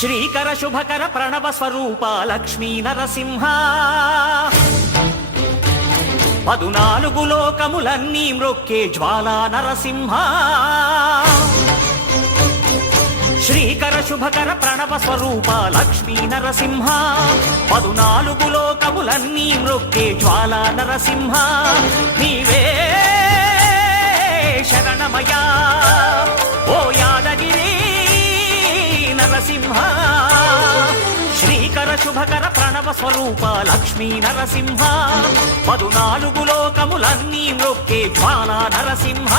శ్రీకర శుభకర ప్రణవ స్వరూప లక్ష్మీ నరసింహ 14 లోకములన్నీ మ్రొక్కే జ్వాలా నరసింహ శ్రీకర శుభకర ప్రణవ స్వరూప లక్ష్మీ నరసింహ 14 లోకములన్నీ మ్రొక్కే జ్వాలా నరసింహ నీవే శరణమయా ఓ యాదగిరి నరసింహ శ్రీకర శుభకర ప్రణవ స్వరూప లక్ష్మీ నరసింహ 14 లోకములన్నీ మ్రొక్కే జ్వాలా నరసింహ